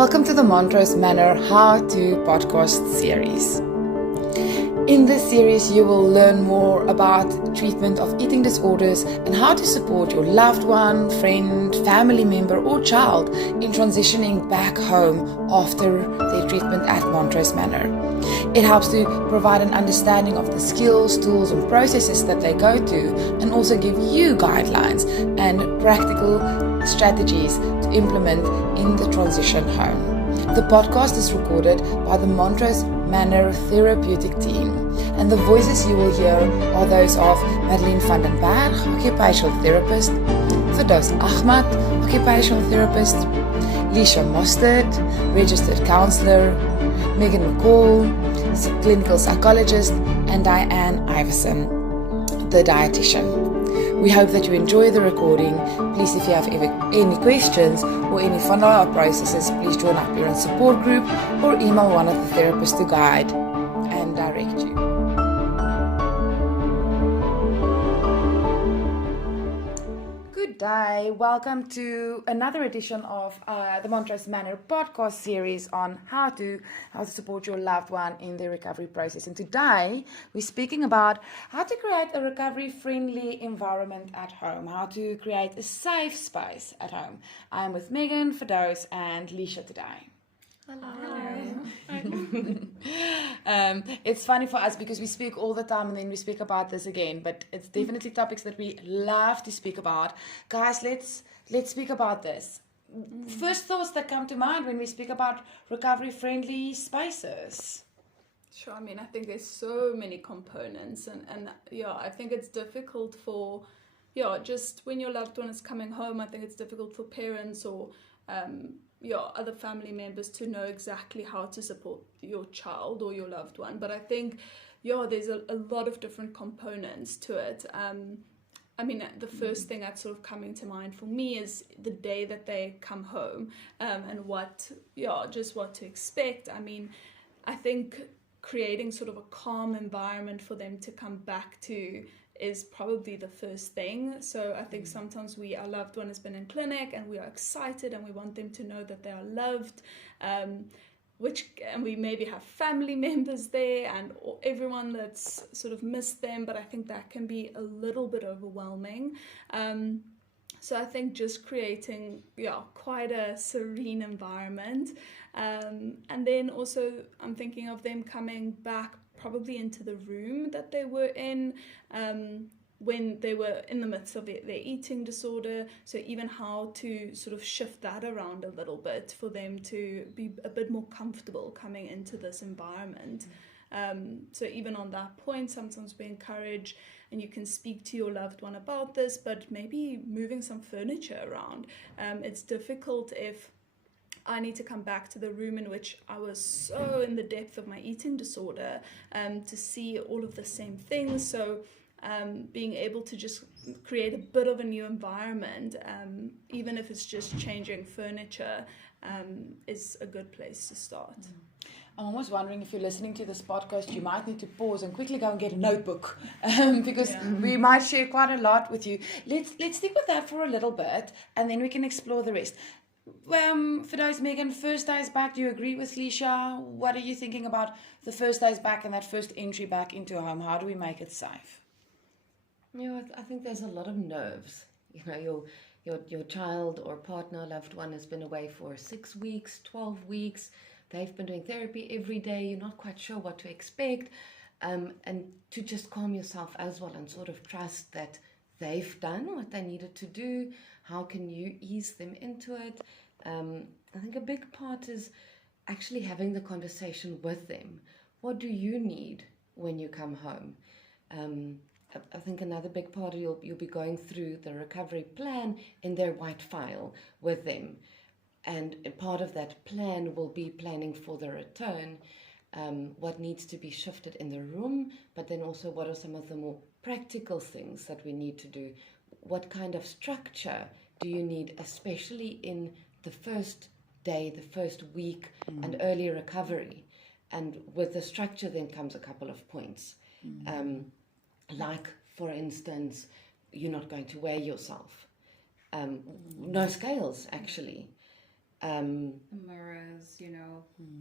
Welcome to the Montrose Manor How To podcast series. In this series, you will learn more about treatment of eating disorders and how to support your loved one, friend, family member, or child in transitioning back home after their treatment at Montrose Manor. It helps to provide an understanding of the skills, tools, and processes that they go to, and also give you guidelines and practical strategies to implement in the transition home. The podcast is recorded by the Montrose Manor therapeutic team, and the voices you will hear are those of Madeleine van den Berg, occupational therapist, Firdaus Ahmad, occupational therapist, Lisha Mostert, registered counselor, Megan McCall, clinical psychologist, and Diane Iverson, the dietitian. We hope that you enjoy the recording. Please, if you have any questions or any follow-up processes, please join our parent support group or email one of the therapists to guide and direct you. Good day. Welcome to another edition of the Montrose Manor podcast series on how to support your loved one in their recovery process. And today we're speaking about how to create a recovery-friendly environment at home, how to create a safe space at home. I'm with Megan, Firdaus, and Lisha today. It's funny for us because we speak all the time and then we speak about this again, but it's definitely topics that we love to speak about. Guys, let's speak about this. First thoughts that come to mind when we speak about recovery-friendly spaces. Sure, I mean, I think there's so many components and yeah, I think it's difficult for, just when your loved one is coming home, I think it's difficult for parents or other family members to know exactly how to support your child or your loved one. But I think, there's a lot of different components to it. I mean, the first thing that's sort of coming to mind for me is the day that they come home, and what to expect. I mean, I think creating sort of a calm environment for them to come back to is probably the first thing. So I think sometimes our loved one has been in clinic and we are excited and we want them to know that they are loved, and we maybe have family members there and everyone that's sort of missed them, but I think that can be a little bit overwhelming. So I think just creating quite a serene environment, and then also I'm thinking of them coming back probably into the room that they were in when they were in the midst of their eating disorder. So even how to sort of shift that around a little bit for them to be a bit more comfortable coming into this environment. So even on that point, sometimes we encourage, and you can speak to your loved one about this, but maybe moving some furniture around. It's difficult if I need to come back to the room in which I was so in the depth of my eating disorder to see all of the same things. So being able to just create a bit of a new environment, even if it's just changing furniture, is a good place to start. I'm almost wondering if you're listening to this podcast, you might need to pause and quickly go and get a notebook because we might share quite a lot with you. Let's stick with that for a little bit and then we can explore the rest. Firdaus, Megan, first days back, do you agree with Lisha? What are you thinking about the first days back and that first entry back into a home? How do we make it safe? I think there's a lot of nerves. Your child or partner, loved one has been away for 6 weeks, 12 weeks. They've been doing therapy every day. You're not quite sure what to expect. And to just calm yourself as well and sort of trust that they've done what they needed to do. How can you ease them into it? I think a big part is actually having the conversation with them. What do you need when you come home? I think another big part, you'll be going through the recovery plan in their white file with them. And part of that plan will be planning for the return, what needs to be shifted in the room, but then also what are some of the more practical things that we need to do. What kind of structure do you need, especially in the first day, the first week, and early recovery? And with the structure then comes a couple of points. Like, for instance, you're not going to weigh yourself. No scales, actually. Um, The mirrors,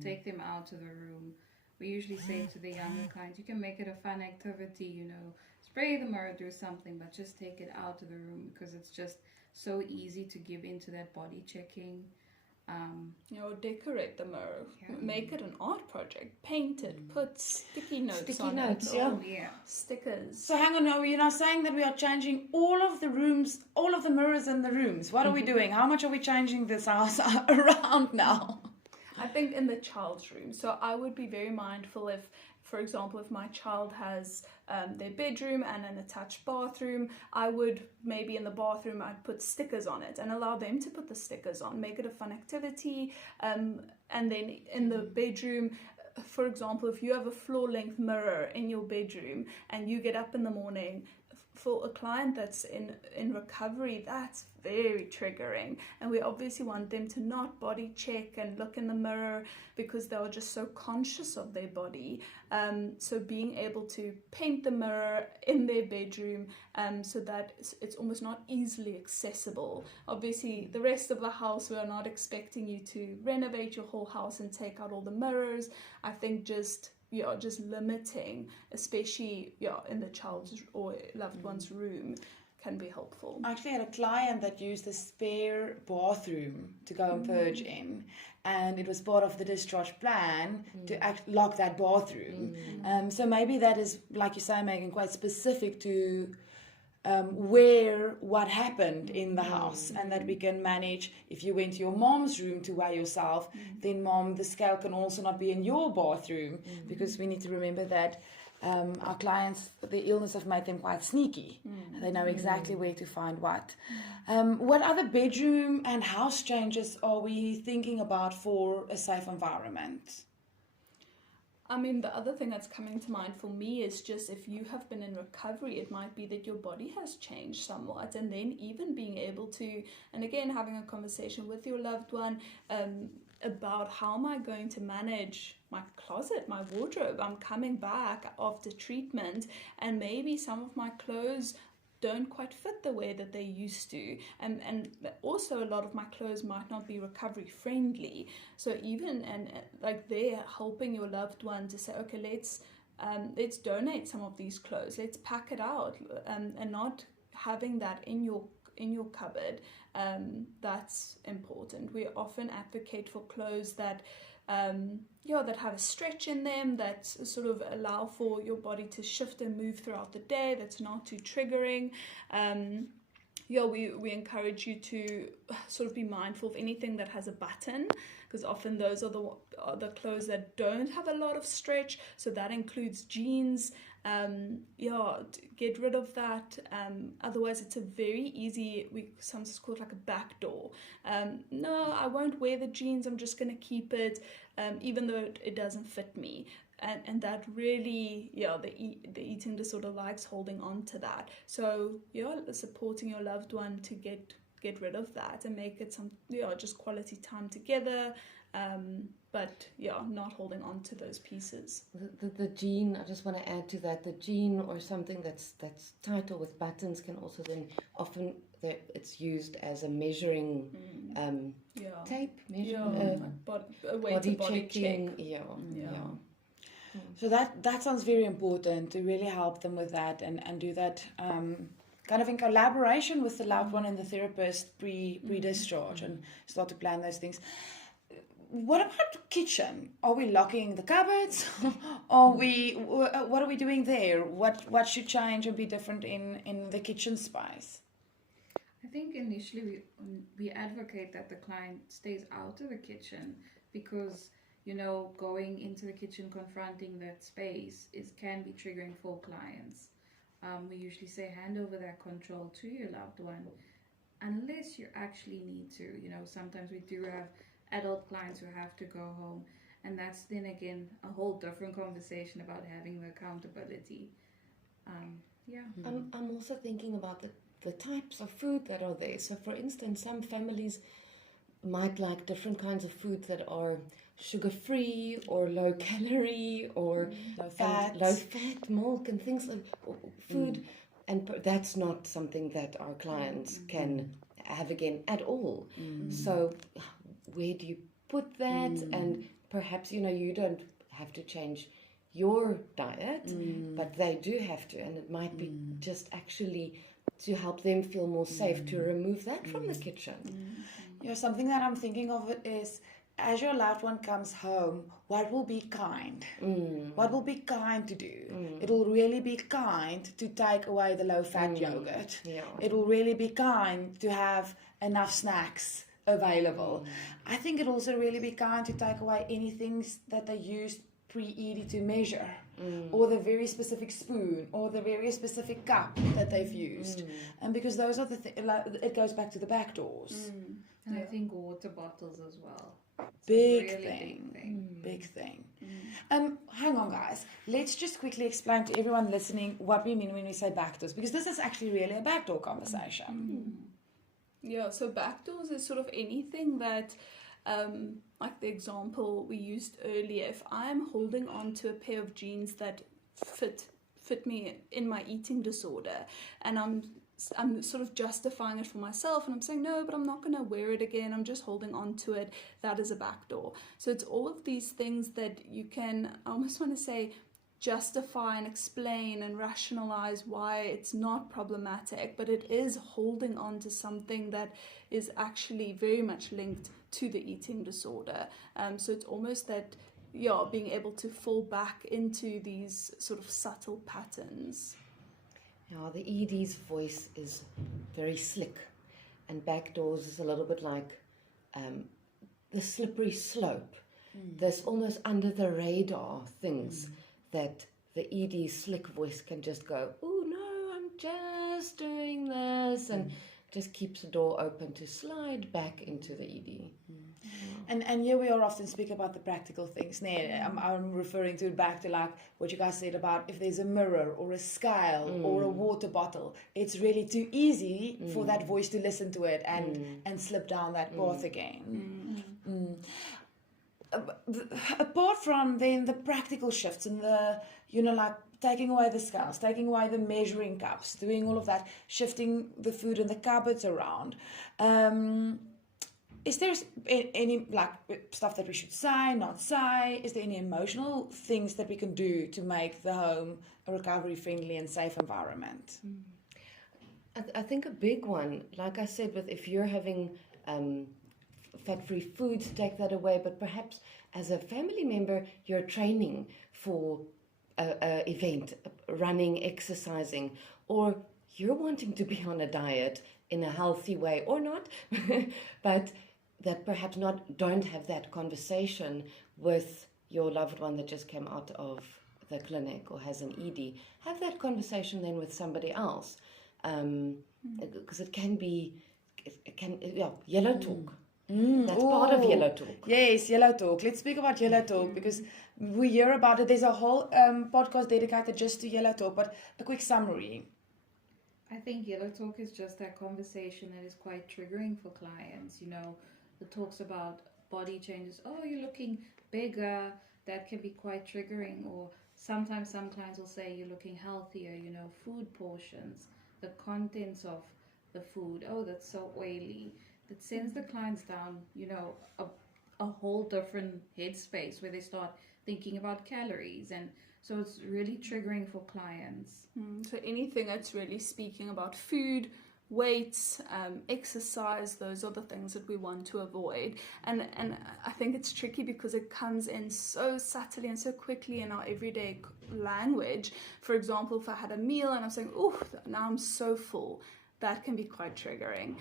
take them out to the room. We usually say to the younger clients, you can make it a fun activity, spray the mirror, do something, but just take it out of the room because it's just so easy to give into that body checking. Decorate the mirror, Yeah. make it an art project, paint it, put sticky notes Sticky on notes, it, yeah. or Yeah. stickers. So hang on, are you now saying that we are changing all of the rooms, all of the mirrors in the rooms? What are we doing? How much are we changing this house around now? I think in the child's room. So I would be very mindful if, for example, if my child has their bedroom and an attached bathroom, I would maybe in the bathroom I'd put stickers on it and allow them to put the stickers on, make it a fun activity. And then in the bedroom, for example, if you have a floor-length mirror in your bedroom and you get up in the morning, for a client that's in recovery, that's very triggering, and we obviously want them to not body check and look in the mirror because they are just so conscious of their body. So being able to paint the mirror in their bedroom so that it's almost not easily accessible. Obviously the rest of the house, we are not expecting you to renovate your whole house and take out all the mirrors. I think just limiting, especially in the child's or loved one's room, can be helpful. I actually had a client that used the spare bathroom to go and purge in, and it was part of the discharge plan to lock that bathroom. So maybe that is, like you say, Megan, quite specific to what happened in the house, and that we can manage. If you went to your mom's room to weigh yourself, then mom, the scale can also not be in your bathroom, because we need to remember that our clients, the illness have made them quite sneaky. They know exactly where to find what. What other bedroom and house changes are we thinking about for a safe environment? I mean, the other thing that's coming to mind for me is just if you have been in recovery, it might be that your body has changed somewhat, and then even being able to, and again, having a conversation with your loved one about how am I going to manage my closet, my wardrobe. I'm coming back after treatment, and maybe some of my clothes don't quite fit the way that they used to, and also a lot of my clothes might not be recovery friendly. So even like they're helping your loved one to say, okay, let's donate some of these clothes, let's pack it out, and not having that in your cupboard. That's important. We often advocate for clothes that that have a stretch in them, that sort of allow for your body to shift and move throughout the day, that's not too triggering. We encourage you to sort of be mindful of anything that has a button, because often those are the clothes that don't have a lot of stretch. So that includes jeans. Get rid of that. Otherwise, it's a very easy, we sometimes call it like a back door. No, I won't wear the jeans. I'm just going to keep it, even though it doesn't fit me. And that really, the eating disorder likes holding on to that. So, supporting your loved one to get rid of that and make it some, just quality time together. But not holding on to those pieces. The jean, I just want to add to that, the jean or something that's tight or with buttons can also then often it's used as a measuring tape, body checking. So that sounds very important, to really help them with that and do that kind of in collaboration with the loved one and the therapist pre-discharge and start to plan those things. What about the kitchen? Are we locking the cupboards? What are we doing there? What should change and be different in the kitchen space? I think initially we advocate that the client stays out of the kitchen because, going into the kitchen, confronting that space can be triggering for clients. We usually say hand over that control to your loved one unless you actually need to. Sometimes we do have adult clients who have to go home, and that's then again a whole different conversation about having the accountability. I'm also thinking about the types of food that are there. So for instance, some families might like different kinds of foods that are sugar-free or low calorie or low fat milk and things like food, and that's not something that our clients can have again at all. So where do you put that? And perhaps, you don't have to change your diet, but they do have to, and it might be just actually to help them feel more safe to remove that from the kitchen. Something that I'm thinking of is, as your loved one comes home, what will be kind? What will be kind to do? It will really be kind to take away the low-fat yogurt. Yeah. It will really be kind to have enough snacks available. I think it also really be kind to take away anything that they used pre-eating to measure, or the very specific spoon, or the very specific cup that they've used. And because those are the it goes back to the back doors. And I think water bottles as well. It's Big a really thing. Big thing. Hang on, guys. Let's just quickly explain to everyone listening what we mean when we say back doors, because this is actually really a backdoor conversation. Yeah, so backdoors is sort of anything that, like the example we used earlier, if I'm holding on to a pair of jeans that fit me in my eating disorder, and I'm sort of justifying it for myself, and I'm saying, no, but I'm not going to wear it again, I'm just holding on to it, that is a backdoor. So it's all of these things that you can, I almost want to say, justify and explain and rationalize why it's not problematic, but it is holding on to something that is actually very much linked to the eating disorder. So it's almost that, being able to fall back into these sort of subtle patterns. Yeah, the ED's voice is very slick, and backdoors is a little bit like the slippery slope. There's almost under the radar things that the ED slick voice can just go, oh no, I'm just doing this, and just keeps the door open to slide back into the ED. And here we are often speak about the practical things. I'm referring to it back to like what you guys said about if there's a mirror or a scale or a water bottle, it's really too easy for that voice to listen to it and slip down that path again. Apart from then the practical shifts and the, like taking away the scales, taking away the measuring cups, doing all of that, shifting the food in the cupboards around, is there any like stuff that we should say, not say? Is there any emotional things that we can do to make the home a recovery-friendly and safe environment? I think a big one, like I said, if you're having fat-free foods, take that away. But perhaps as a family member, you're training for an event, running, exercising, or you're wanting to be on a diet in a healthy way or not, but that perhaps don't have that conversation with your loved one that just came out of the clinic or has an ED. Have that conversation then with somebody else, because it can yellow talk. That's part of yellow talk. Yes, yellow talk. Let's speak about yellow talk, because we hear about it. There's a whole podcast dedicated just to yellow talk, but a quick summary. I think yellow talk is just that conversation that is quite triggering for clients. The talks about body changes. Oh, you're looking bigger. That can be quite triggering. Or sometimes some clients will say you're looking healthier. Food portions, the contents of the food. Oh, that's so oily. That sends the clients down, a whole different headspace where they start thinking about calories, and so it's really triggering for clients. So anything that's really speaking about food, weights, exercise, those are the things that we want to avoid. And I think it's tricky because it comes in so subtly and so quickly in our everyday language. For example, if I had a meal and I'm saying, oh, now I'm so full, that can be quite triggering.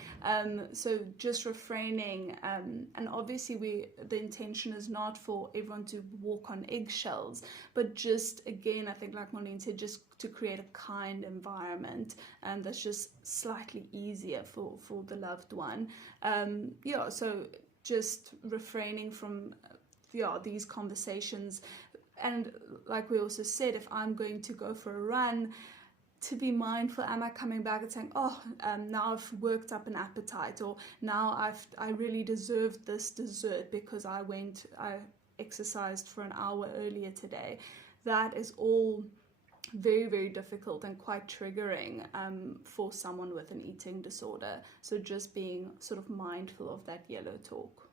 So just refraining, and obviously the intention is not for everyone to walk on eggshells, but just, again, I think like Marlene said, just to create a kind environment that's just slightly easier for the loved one. So just refraining from these conversations. And like we also said, if I'm going to go for a run, to be mindful, am I coming back and saying, now I've worked up an appetite, or now I really deserved this dessert because I exercised for an hour earlier today. That is all very, very difficult and quite triggering for someone with an eating disorder. So just being sort of mindful of that yellow talk.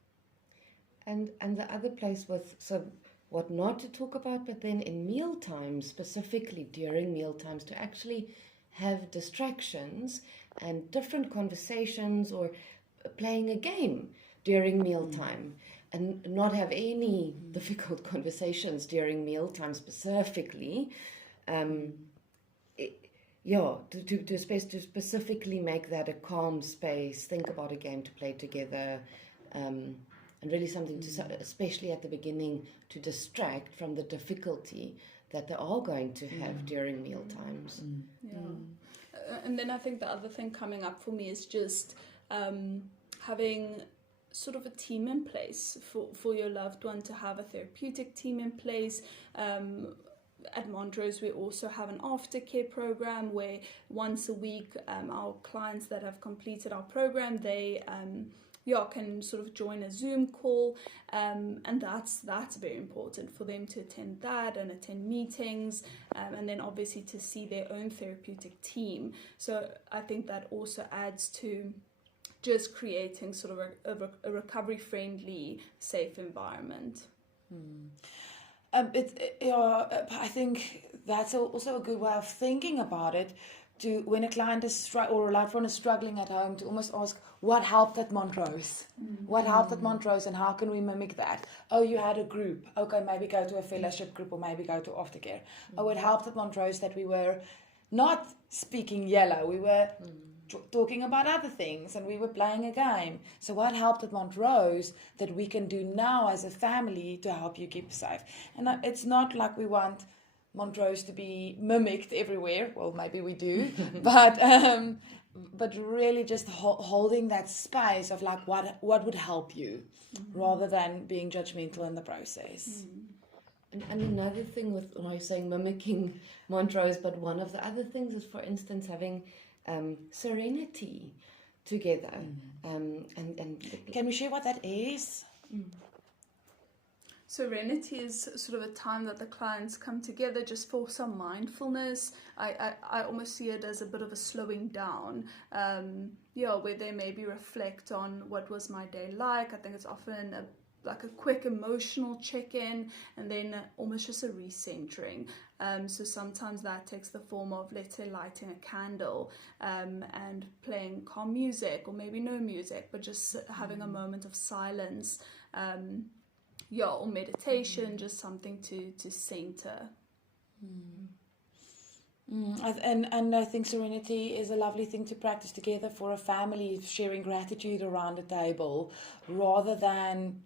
And the other place what not to talk about, but then in meal times, specifically during meal times, to actually have distractions and different conversations or playing a game during mealtime and not have any difficult conversations during mealtime specifically. To specifically make that a calm space, think about a game to play together, and really something to, especially at the beginning, to distract from the difficulty that they are going to have during meal times. And then I think the other thing coming up for me is just having sort of a team in place for your loved one, to have a therapeutic team in place. At Montrose, we also have an aftercare program where once a week our clients that have completed our program, they can sort of join a Zoom call, and that's very important for them to attend that and attend meetings, and then obviously to see their own therapeutic team. So I think that also adds to just creating sort of a recovery-friendly, safe environment. I think that's also a good way of thinking about it. To when a client is or a loved one is struggling at home, to almost ask, what helped at Montrose? What helped at Montrose, and how can we mimic that? Oh, you had a group. Okay, maybe go to a fellowship group, or maybe go to aftercare. Oh, it helped at Montrose that we were not speaking yellow. We were talking about other things, and we were playing a game. So what helped at Montrose that we can do now as a family to help you keep safe? And it's not like we want Montrose to be mimicked everywhere. Well, maybe we do, but really just holding that space of like what would help you, rather than being judgmental in the process. And another thing with when I was saying mimicking Montrose, but one of the other things is, for instance, having serenity together. And Can we share what that is? Serenity is sort of a time that the clients come together just for some mindfulness. I almost see it as a bit of a slowing down, where they maybe reflect on what was my day like. I think it's often like a quick emotional check-in, and then almost just a recentering. So sometimes that takes the form of, let's say, lighting a candle and playing calm music, or maybe no music, but just having a moment of silence, or meditation, just something to center. And I think serenity is a lovely thing to practice together for a family, sharing gratitude around a table, rather than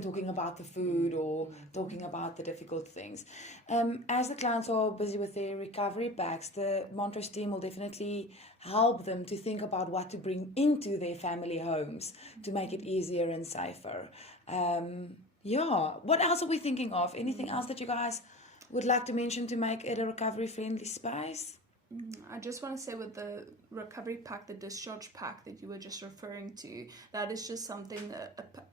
talking about the food or talking about the difficult things. As the clients are busy with their recovery packs, the Montrose team will definitely help them to think about what to bring into their family homes to make it easier and safer. What else are we thinking of? Anything else that you guys would like to mention to make it a recovery-friendly space? I just want to say, with the recovery pack, the discharge pack that you were just referring to, that is just something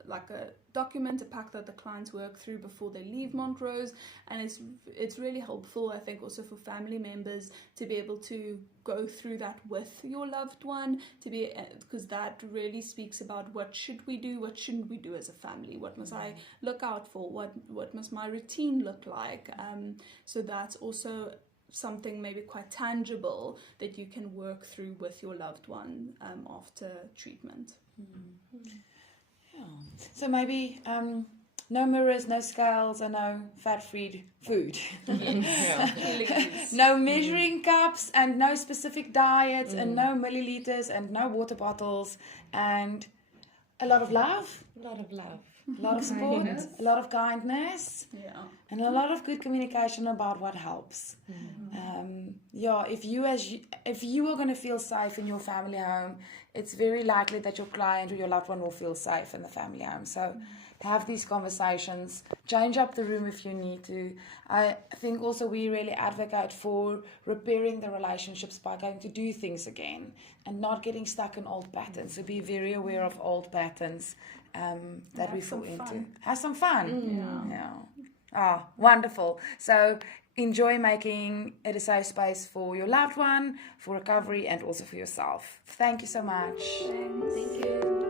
like a document, a pack that the clients work through before they leave Montrose, and it's really helpful, I think, also for family members to be able to go through that with your loved one, because that really speaks about what should we do, what shouldn't we do as a family, what must I look out for, what must my routine look like. So that's also something maybe quite tangible that you can work through with your loved one after treatment. So maybe no mirrors, no scales, and no fat-free food. No measuring cups, and no specific diets, and no milliliters, and no water bottles, and a lot of love. A lot of love. A lot of support, a lot of kindness, and a lot of good communication about what helps. If you are going to feel safe in your family home, it's very likely that your client or your loved one will feel safe in the family home. So have these conversations, change up the room if you need to. I think also we really advocate for repairing the relationships by going to do things again and not getting stuck in old patterns. So be very aware of old patterns that we fall into. Have some fun. Wonderful. So enjoy making it a safe space for your loved one, for recovery, and also for yourself. Thank you so much. Thanks. Thank you.